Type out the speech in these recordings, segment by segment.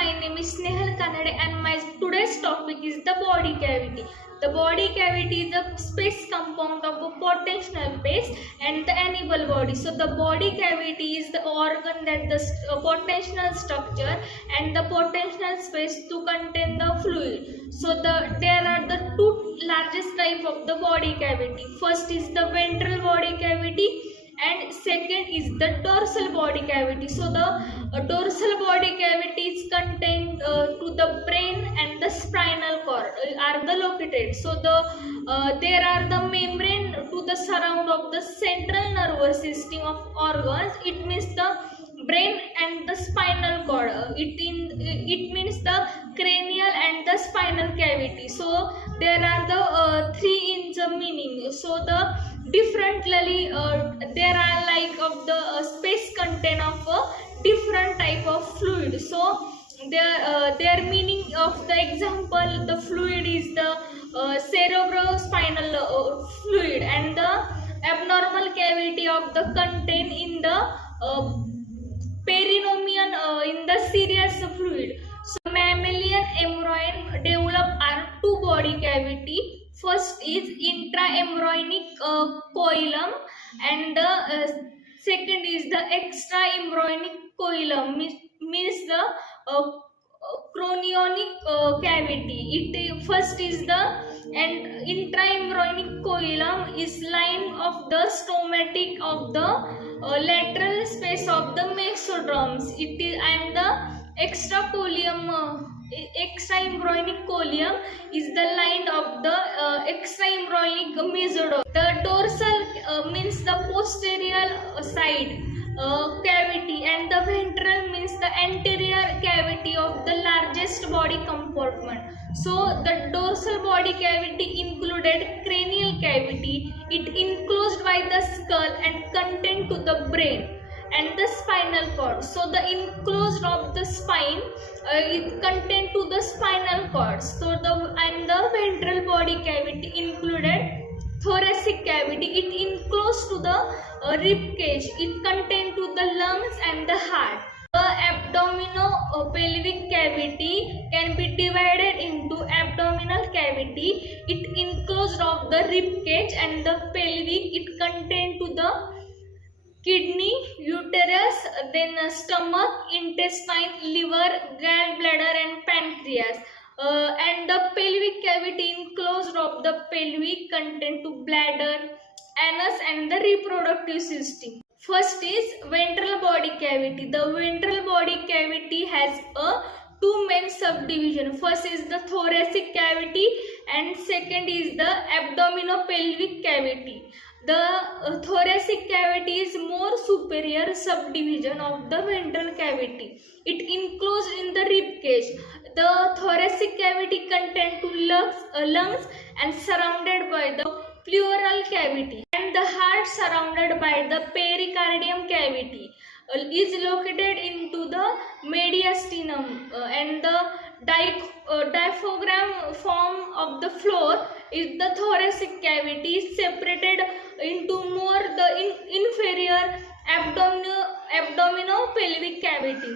my name is Snehal Kanade and my today's topic is the body cavity. The body cavity is a space compound of a potential base and the animal body. So the body cavity is the organ that the potential structure and the potential space to contain the fluid. So there are the two largest type of the body cavity. First is the ventral body cavity and second is the dorsal body cavity. So the dorsal body cavity is contained to the brain and the spinal cord are the located. So there are the membrane to the surround of the central nervous system of organs. It means the brain and the spinal cord. It means the cranial and the spinal cavity. So there are the three in the meaning. So the differently there are like of the space content of different type of fluid. So their meaning of the example, the fluid is the cerebrospinal fluid and the abnormal cavity of the content in the perineum in the serous fluid. So mammalian embryon develop are two body cavity. First is intraembryonic coelom and the second is the extraembryonic coelom, means the chorionic cavity. It first is the and intraembryonic coelom is line of the stomatic of the lateral space of the mesoderms. It is and the extraembryonic coelom is the line of the extraembryonic mesoderm. The dorsal means the posterior side cavity and the ventral means the anterior cavity of the largest body compartment. So the dorsal body cavity included cranial cavity. It enclosed by the skull and contained to the brain and the spinal cord. So the enclosed of the spine is contained to the spinal cord. So the ventral body cavity included thoracic cavity. It enclosed to the rib cage. It contained to the lungs and the heart. The abdominopelvic cavity can be divided into abdominal cavity. It enclosed of the rib cage and the pelvic. It contained to the kidney, uterus, then stomach, intestine, liver, gallbladder and pancreas. And the pelvic cavity enclosed of the pelvic content to bladder, anus and the reproductive system. First is ventral body cavity. The ventral body cavity has two main subdivision. First is the thoracic cavity and second is the abdominopelvic cavity. The thoracic cavity is more superior subdivision of the ventral cavity. It enclosed in the rib cage. The thoracic cavity contains to lungs and surrounded by the pleural cavity, and the heart surrounded by the pericardium cavity is located into the mediastinum, and the diaphragm form of the floor is the thoracic cavity is separated into more the inferior abdominopelvic cavity.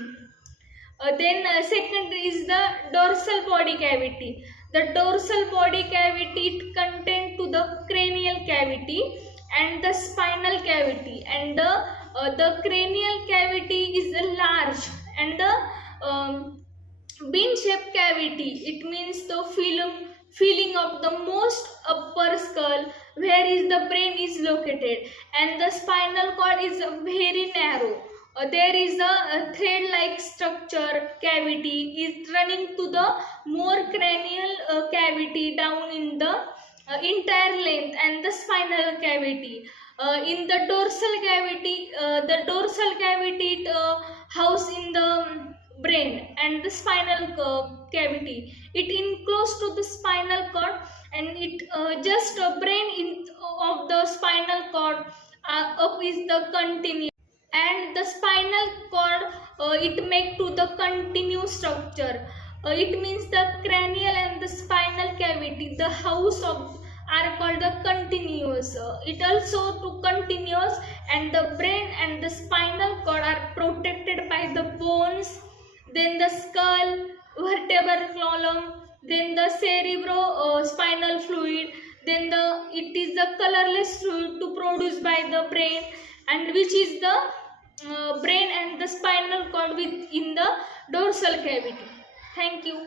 Then second is the dorsal body cavity. The dorsal body cavity it contains to the cranial cavity and the spinal cavity, and the cranial cavity is large and the bean-shaped cavity. It means the filling of the most upper skull where is the brain is located, and the spinal cord is very narrow. There is a thread-like structure cavity is running to the more cranial cavity down in the entire length and the spinal cavity. In the dorsal cavity house in the brain and the spinal cavity. It enclosed to the spinal cord and it just brain of the spinal cord up is the continuous. And the spinal cord it make to the continuous structure. It means the cranial and the spinal cavity, the house of are called the continuous. It also to continuous, and the brain and the spinal cord are protected by the bones, then the skull, vertebral column, then the cerebrospinal fluid, then it is the colorless fluid to produced by the brain, and which is the brain and the spinal cord within the dorsal cavity. Thank you.